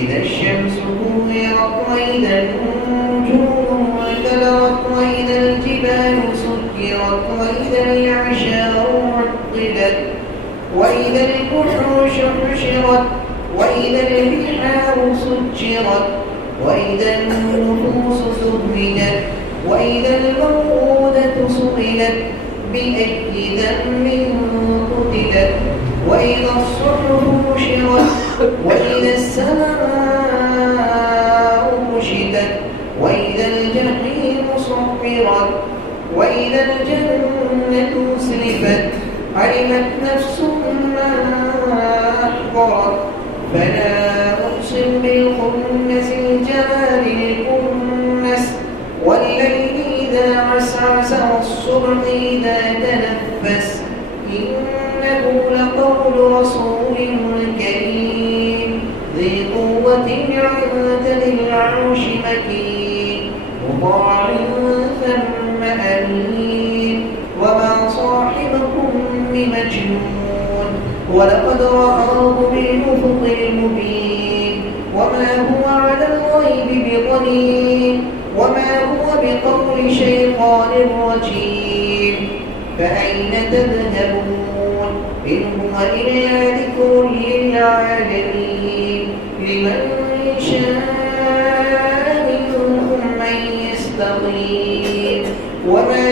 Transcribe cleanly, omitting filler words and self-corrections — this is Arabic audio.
إذا الشمس كورت وإذا النجوم انكدرت وإذا الجبال سكرت وإذا العشار عطلت وإذا الوحوش حشرت وإذا البحار سجرت وإذا النفوس زوجت وإذا الموءودة سئلت بأي ذنب قتلت وإذا الصحف نشرت وإذا السماء كشطت وإذا الجحيم سعرت وإذا الجنة أزلفت علمت نفس ما أحضرت فلا أقسم بالخنس الجوار الكنس والليل إذا عسعس والصبح إذا تنفس إنه لقول رسول كريم ذي قوة عند ذي العرش مكين مطاع ثم أمين وما صاحبكم بمجنون ولقد رآه بالأفق المبين وما هو على الغيب بضنين وما هو بقول شيطان رجيم فأين تذهبون إن هو إلا ذكر للعالمين لمن شاء منكم من يستقيم وما